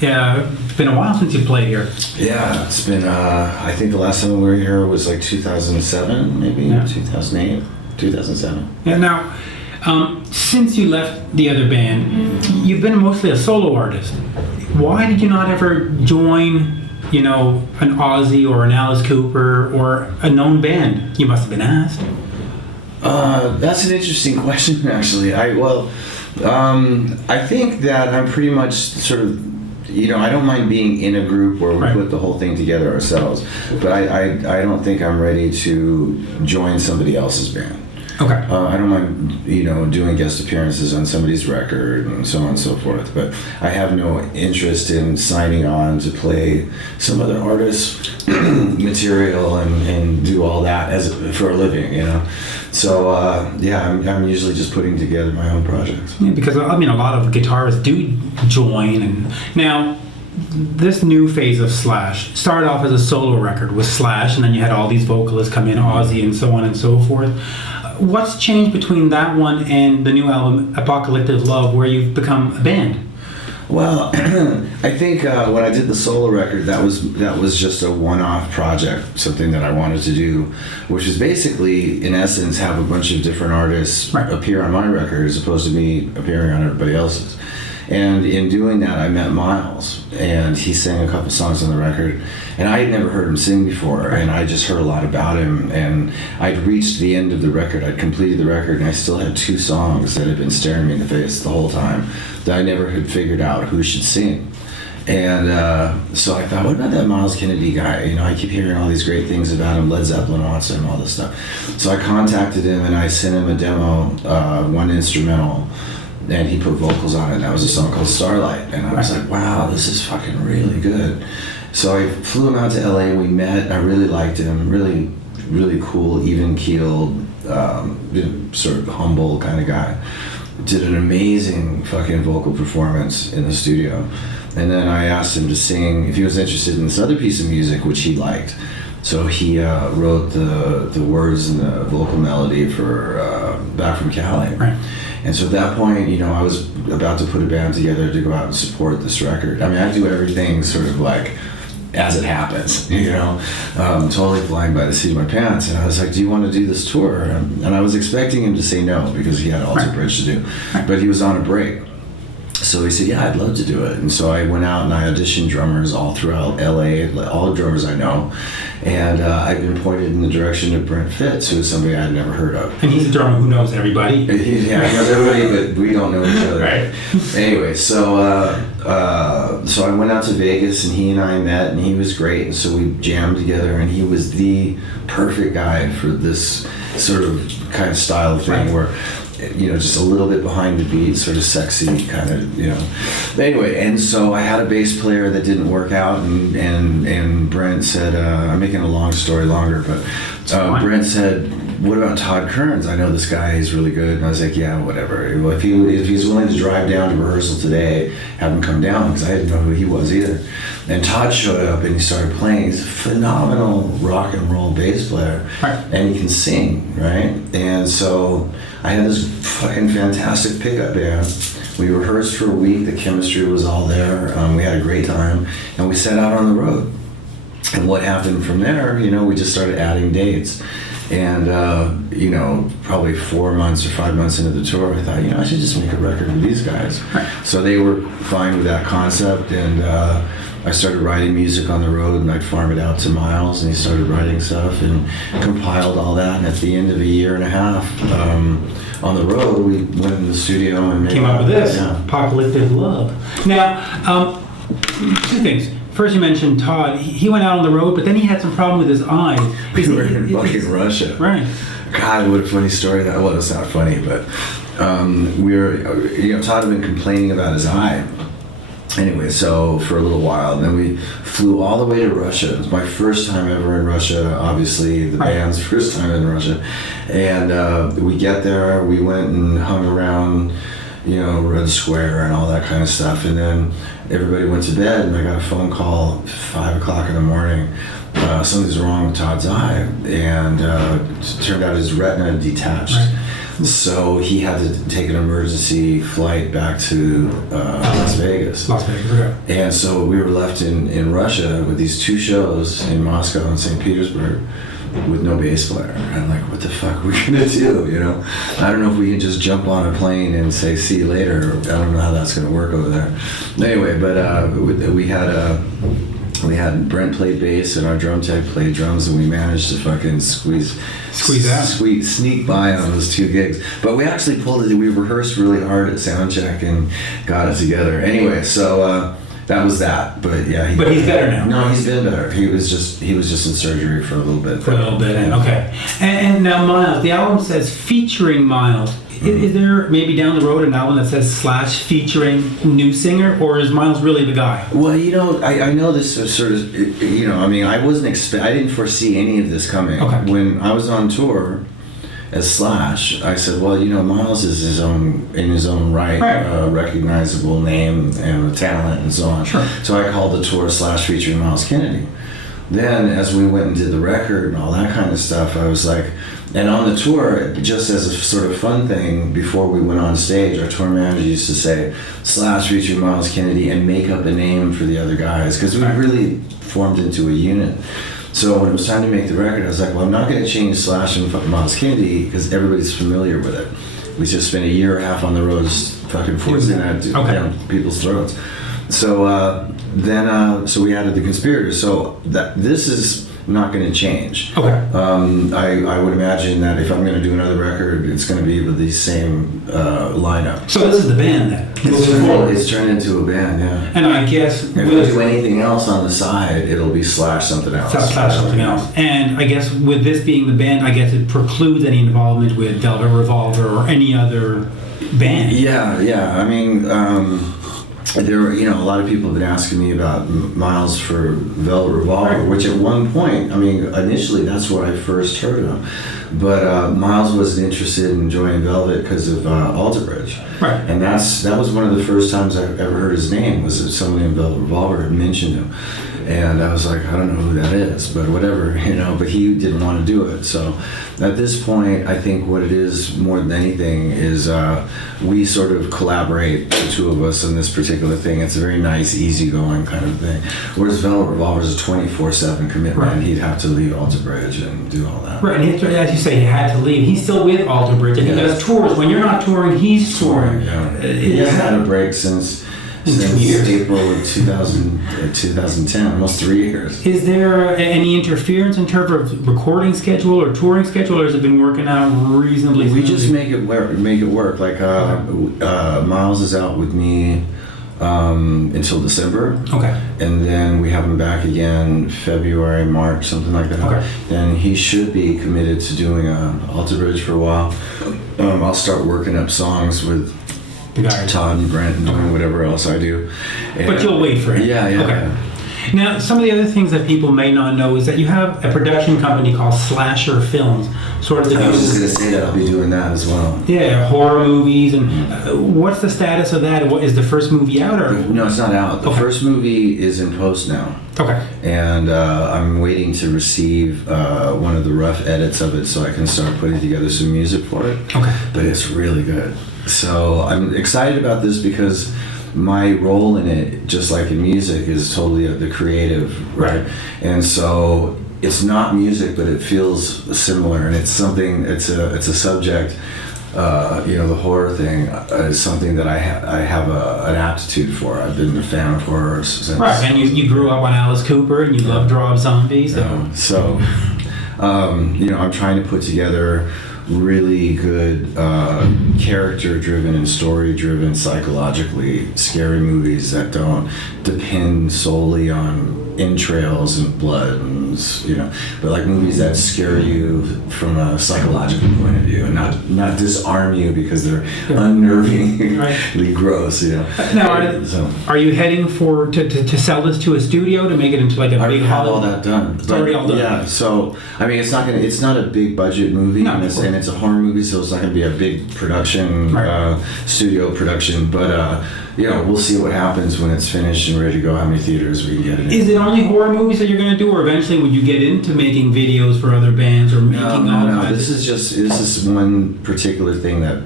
it's been a while since you played here. Yeah, it's been, I think the last time we were here was like 2007, maybe, 2008, 2007. Yeah, now, since you left the other band, you've been mostly a solo artist. Why did you not ever join, you know, an Ozzy or an Alice Cooper or a known band? You must have been asked. That's an interesting question, actually. I think that I'm pretty much sort of, you know, I don't mind being in a group where we put the whole thing together ourselves, but I don't think I'm ready to join somebody else's band. Okay. I don't mind, you know, doing guest appearances on somebody's record and so on and so forth, but I have no interest in signing on to play some other artist's material and do all that for a living, you know. So I'm usually just putting together my own projects. Yeah, because I mean, a lot of guitarists do join, and now this new phase of Slash started off as a solo record with Slash, and then you had all these vocalists come in, Ozzy and so on and so forth. What's changed between that one and the new album, Apocalyptic Love, where you've become a band? Well, I think when I did the solo record, that was just a one-off project, something that I wanted to do, which is basically, in essence, have a bunch of different artists appear on my record as opposed to me appearing on everybody else's. And in doing that, I met Miles, and he sang a couple songs on the record, and I had never heard him sing before, and I just heard a lot about him, and I'd reached the end of the record. I'd completed the record, and I still had 2 songs that had been staring me in the face the whole time that I never had figured out who should sing. And so I thought, what about that Miles Kennedy guy? You know, I keep hearing all these great things about him. Led Zeppelin wants him, all this stuff. So I contacted him, and I sent him a demo, one instrumental, and he put vocals on it, and that was a song called Starlight. And I was like, wow, this is fucking really good. So I flew him out to LA, we met, I really liked him, really, really cool, even-keeled, sort of humble kind of guy. Did an amazing fucking vocal performance in the studio. And then I asked him to sing, if he was interested in this other piece of music, which he liked. So he wrote the words and the vocal melody for Back from Cali. Right. And so at that point, you know, I was about to put a band together to go out and support this record. I mean, I do everything sort of like as it happens, you know, totally flying by the seat of my pants. And I was like, do you want to do this tour? And I was expecting him to say no because he had Alter Bridge to do, but he was on a break. So he said, yeah, I'd love to do it. And so I went out and I auditioned drummers all throughout LA, all the drummers I know. And I've been pointed in the direction of Brent Fitz, who is somebody I'd never heard of. And he's a drummer who knows everybody. Yeah, he knows everybody, but we don't know each other. Right. Anyway, so I went out to Vegas, and he and I met, and he was great. And so we jammed together, and he was the perfect guy for this sort of kind of style thing where, you know, just a little bit behind the beat, sort of sexy kind of, you know. Anyway, and so I had a bass player that didn't work out, and Brent said, I'm making a long story longer, but Brent said, what about Todd Kearns? I know this guy, he's really good. And I was like, yeah, whatever. If he's willing to drive down to rehearsal today, have him come down, because I didn't know who he was either. And Todd showed up and he started playing. He's a phenomenal rock and roll bass player, and he can sing, right? And so I had this fucking fantastic pickup band. We rehearsed for a week. The chemistry was all there. We had a great time, and we set out on the road. And what happened from there, you know, we just started adding dates. And, you know, probably 4 months or 5 months into the tour, I thought, you know, I should just make a record with these guys. So they were fine with that concept, and I started writing music on the road, and I'd farm it out to Miles, and he started writing stuff and compiled all that. And at the end of a year and a half on the road, we went in the studio and came up with this, Apocalyptic Love. Now, 2 things. First, you mentioned Todd. He went out on the road, but then he had some problem with his eyes. We were in fucking Russia. Right. God, what a funny story that was. It's not funny, but we were, you know, Todd had been complaining about his eye. Anyway, so for a little while, and then we flew all the way to Russia. It was my first time ever in Russia, obviously the band's first time in Russia. And we get there, we went and hung around, you know, Red Square and all that kind of stuff. And then everybody went to bed, and I got a phone call at 5 o'clock in the morning. Something's wrong with Todd's eye. And it turned out his retina had detached. So he had to take an emergency flight back to Las Vegas. Las Vegas, okay. And so we were left in Russia with these 2 shows in Moscow and St. Petersburg with no bass player. And I'm like, what the fuck are we gonna do, you know? I don't know if we can just jump on a plane and say, see you later. I don't know how that's gonna work over there. Anyway, but we had Brent played bass and our drum tech played drums, and we managed to fucking sneak by on those 2 gigs. But we actually pulled it. We rehearsed really hard at soundcheck and got it together. Anyway, so that was that. But yeah, but he's better now. No, he's been better. He was just in surgery for a little bit. Okay. And now Miles, the album says featuring Miles. Is there maybe down the road an album that says / featuring new singer, or is Miles really the guy? Well, you know, I know this was sort of, you know, I mean, I didn't foresee any of this coming. Okay. When I was on tour as / I said, well, you know, Miles is in his own right. Recognizable name and talent and so on. Sure. So I called the tour / featuring Miles Kennedy. Then, as we went and did the record and all that kind of stuff, I was like, and on the tour, just as a sort of fun thing, before we went on stage, our tour manager used to say / featuring Miles Kennedy and make up a name for the other guys, because we really formed into a unit. So when it was time to make the record, I was like, well, I'm not going to change / and Miles Kennedy because everybody's familiar with it. We just spent a year and a half on the roads fucking forcing that down people's throats. So so we added the Conspirators. So this is not going to change. Okay. I would imagine that if I'm going to do another record, it's going to be with the same lineup. So this is the band then? It's turned into a band, yeah. And I guess... If we do anything else on the side, it'll be / something else. / something else. And I guess with this being the band, I guess it precludes any involvement with Velvet Revolver or any other band. Yeah. I mean... there, you know, a lot of people have been asking me about Miles for Velvet Revolver, which at one point, I mean, initially that's where I first heard him. But Miles wasn't interested in joining Velvet because of Alter Bridge. Right. And that was one of the first times I ever heard his name, was that somebody in Velvet Revolver had mentioned him. And I was like, I don't know who that is, but whatever, you know, but he didn't want to do it. So at this point, I think what it is more than anything is we sort of collaborate, the 2 of us, on this particular thing. It's a very nice, easygoing kind of thing. Whereas Velvet Revolver is a 24/7 commitment. Right. He'd have to leave Alter Bridge and do all that. Right, and as you say, he had to leave. He's still with Alter Bridge, and he does tours. When you're not touring, he's touring. Yeah. He hasn't had a break since April of 2010, almost 3 years. Is there any interference in terms of recording schedule or touring schedule, or has it been working out reasonably? We just make it work. Like Miles is out with me until December. Okay. And then we have him back again February, March, something like that. Okay. Then he should be committed to doing Alter Bridge for a while. I'll start working up songs with Todd and Brent and doing whatever else I do. And but you'll wait for it. Yeah. Okay. Now, some of the other things that people may not know is that you have a production company called Slasher Films. Sort of. I was just going to say that I'll be doing that as well. Yeah, horror movies. And what's the status of that? What, is the first movie out? Or? No, it's not out. The first movie is in post now. Okay. And I'm waiting to receive one of the rough edits of it so I can start putting together some music for it. Okay. But it's really good. So I'm excited about this because my role in it, just like in music, is totally the creative, right? And so it's not music, but it feels similar, and it's something. It's a subject. You know, the horror thing is something that I have an aptitude for. I've been a fan of horror since. Right, and you grew up on Alice Cooper, and you love Rob Zombie. So you know, I'm trying to put together really good character-driven and story-driven, psychologically scary movies that don't depend solely on entrails and blood, and you know, but like movies that scare you from a psychological point of view and not disarm you because they're unnervingly gross, you know. Now, are you heading to sell this to a studio to make it into like a big have all that done? It's already all done. Yeah, so I mean, it's not a big budget movie, and it's a horror movie, so it's not going to be a big production, studio production, but you know, we'll see what happens when it's finished and ready to go, how many theaters we can get it in. Is it only horror movies that you're going to do, or eventually would you get into making videos for other bands or making all kinds of- This is one particular thing that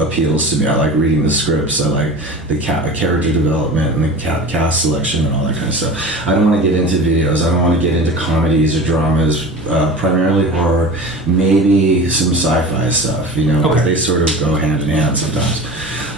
appeals to me. I like reading the scripts. I like the character development and the cast selection and all that kind of stuff. I don't want to get into videos. I don't want to get into comedies or dramas. Primarily horror, maybe some sci-fi stuff. You know, 'cause they sort of go hand in hand sometimes.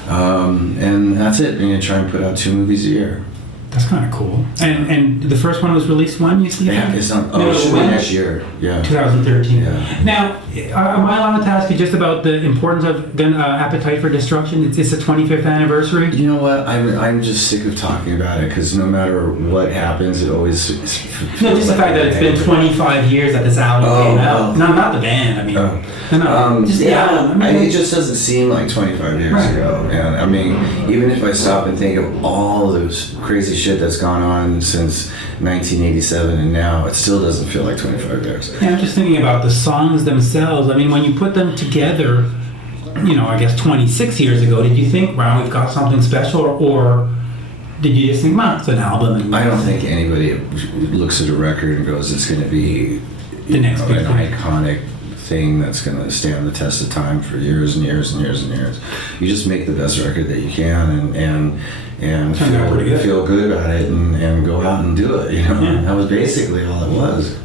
And that's it. I'm gonna try and put out 2 movies a year. That's kind of cool. And the first one was released when, you see? Yeah, it's not. Oh, it should be next year. Yeah. 2013. Yeah. Now, am I allowed to ask you just about the importance of Appetite for Destruction? It's the 25th anniversary. You know what? I'm just sick of talking about it because no matter what happens, it always. No, just the fact that it's been 25 years that this album came out. No, not the band. I mean, just the album. I mean, it just doesn't seem like 25 years ago. And I mean, even if I stop and think of all those crazy shit that's gone on since 1987 and now, it still doesn't feel like 25 years. Yeah, I'm just thinking about the songs themselves. I mean, when you put them together, you know, I guess 26 years ago, did you think, wow, we've got something special, or did you just think, wow, it's an album? I don't think anybody looks at a record and goes, it's going to be the next big an thing. Iconic thing that's going to stand the test of time for years and years and years and years. You just make the best record that you can and feel good about it and go out and do it. You know, that was basically all it was.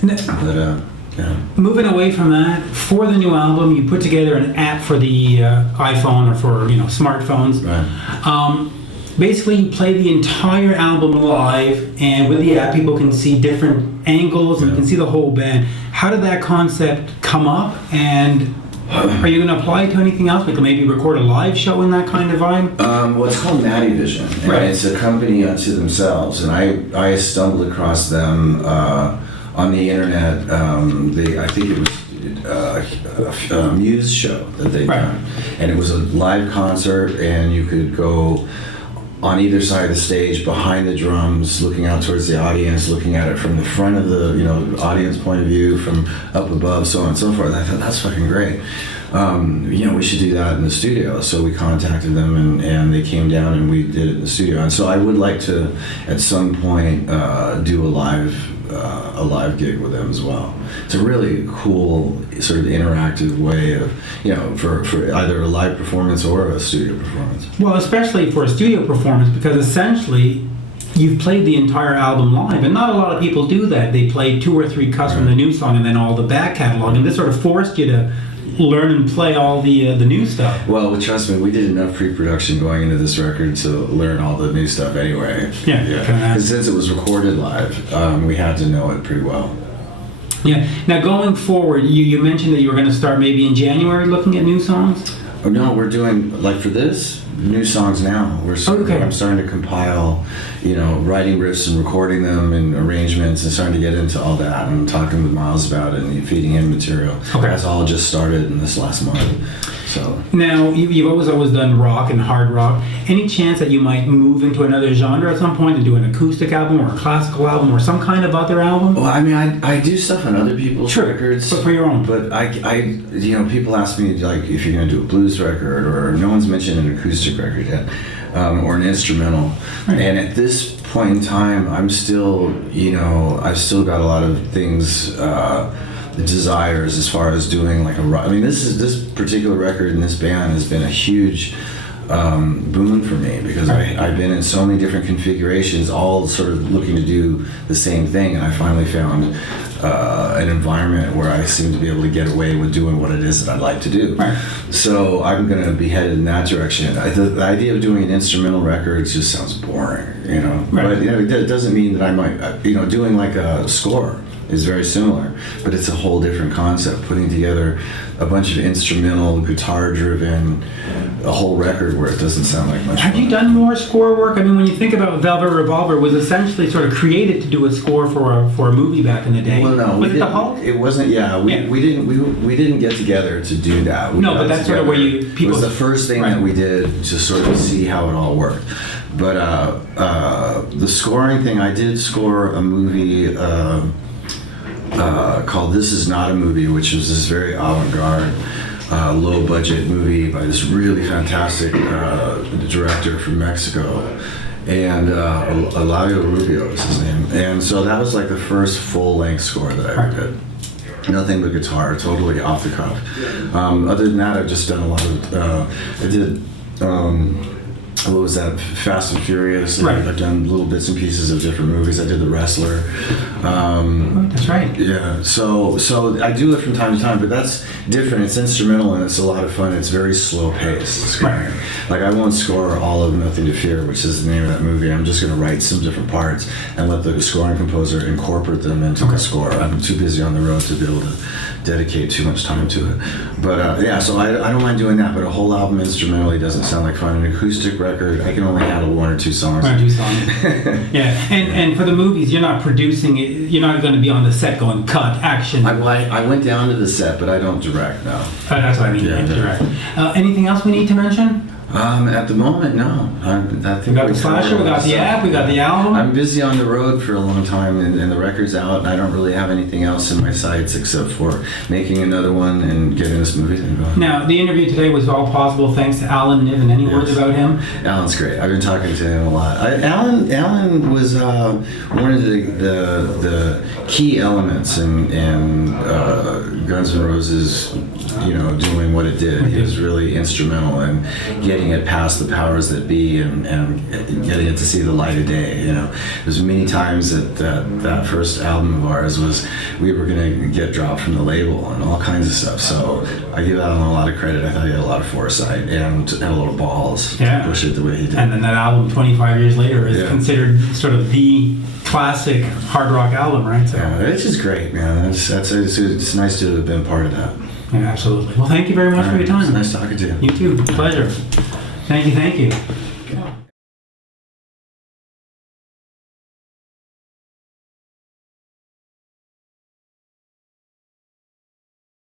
But moving away from that, for the new album, you put together an app for the iPhone or for smartphones. Right. Basically, you play the entire album live, and with the app, people can see different angles and you can see the whole band. How did that concept come up, and are you going to apply it to anything else? We can maybe record a live show in that kind of vibe? Well, it's called Natty Vision, and it's a company unto themselves, and I stumbled across them on the internet. I think it was a Muse show that they done, and it was a live concert, and you could go on either side of the stage, behind the drums, looking out towards the audience, looking at it from the front of the audience point of view, from up above, so on and so forth. I thought, that's fucking great. We should do that in the studio. So we contacted them, and they came down, and we did it in the studio. And so I would like to, at some point, do a live gig with them as well. It's a really cool sort of interactive way of, for either a live performance or a studio performance. Well, especially for a studio performance, because essentially you've played the entire album live, and not a lot of people do that. They play 2 or 3 cuts from the new song and then all the back catalog, and this sort of forced you to learn and play all the new stuff. Well, trust me, we did enough pre-production going into this record to learn all the new stuff anyway. Yeah. Because since it was recorded live, we had to know it pretty well. Yeah. Now, going forward, you mentioned that you were going to start maybe in January looking at new songs? Oh, no, we're doing, like for this, new songs now. I'm starting to compile, writing riffs and recording them and arrangements and starting to get into all that and talking with Miles about it and feeding him material. Okay. That's all just started in this last month. So now, you've always done rock and hard rock. Any chance that you might move into another genre at some point and do an acoustic album or a classical album or some kind of other album? Well, I mean, I do stuff on other people's records. But for your own. But people ask me, like, if you're going to do a blues record, or no one's mentioned an acoustic record yet, or an instrumental. Right. And at this point in time, I'm still, I've still got a lot of things, desires as far as doing like a rock. I mean, this particular record and this band has been a huge boon for me, because I've been in so many different configurations, all sort of looking to do the same thing, and I finally found an environment where I seem to be able to get away with doing what it is that I'd like to do. Right. So I'm going to be headed in that direction. The idea of doing an instrumental record just sounds boring, Right. But it doesn't mean that I might, doing like a score is very similar, but it's a whole different concept. Putting together a bunch of instrumental, guitar-driven, a whole record where it doesn't sound like much. Have you done more score work? I mean, when you think about Velvet Revolver, was essentially sort of created to do a score for a movie back in the day. Well, no, was it the Hulk? It wasn't. Yeah, we didn't get together to do that. But that's sort of where people. It was the first thing that we did to sort of see how it all worked. But the scoring thing, I did score a movie called This Is Not a Movie, which was this very avant-garde, low-budget movie by this really fantastic director from Mexico. and Eladio Rubio was his name. And so that was like the first full-length score that I ever did. Nothing but guitar, totally off the cuff. Other than that, I've just done a lot of. I did. What was that? Fast and Furious. Right. I've done little bits and pieces of different movies. I did The Wrestler. That's right. Yeah. So I do it from time to time, but that's different. It's instrumental and it's a lot of fun. It's very slow paced scoring. Right. Like I won't score all of Nothing to Fear, which is the name of that movie. I'm just going to write some different parts and let the scoring composer incorporate them into the score. I'm too busy on the road to be able to dedicate too much time to it. But yeah, so I don't mind doing that. But a whole album instrumentally doesn't sound like fun. An acoustic record, I can only handle one or two songs. Yeah, and for the movies, you're not producing it. You're not going to be on the set going cut action. I went down to the set, but I don't direct now. That's what I mean. Yeah. Direct. Anything else we need to mention? At the moment, no. I think We got the slasher, we got the app, we got the album. I'm busy on the road for a long time, and the record's out, and I don't really have anything else in my sights except for making another one and getting this movie thing going. Now, the interview today was all possible thanks to Allan Niven. Any words about him? Allan's great. I've been talking to him a lot. Allan was one of the key elements in Guns N' Roses, doing what it did. He was really instrumental in getting it past the powers that be and getting it to see the light of day. There's many times that first album of ours we were going to get dropped from the label and all kinds of stuff. So I give Allan a lot of credit. I thought he had a lot of foresight and a lot of balls to push it the way he did. And then that album 25 years later is considered sort of the classic hard rock album, right? So. Yeah, it's just great, man. It's nice to have been part of that. Yeah, absolutely. Well, thank you very much for your time. It's nice talking to you. You too. Pleasure. Thank you.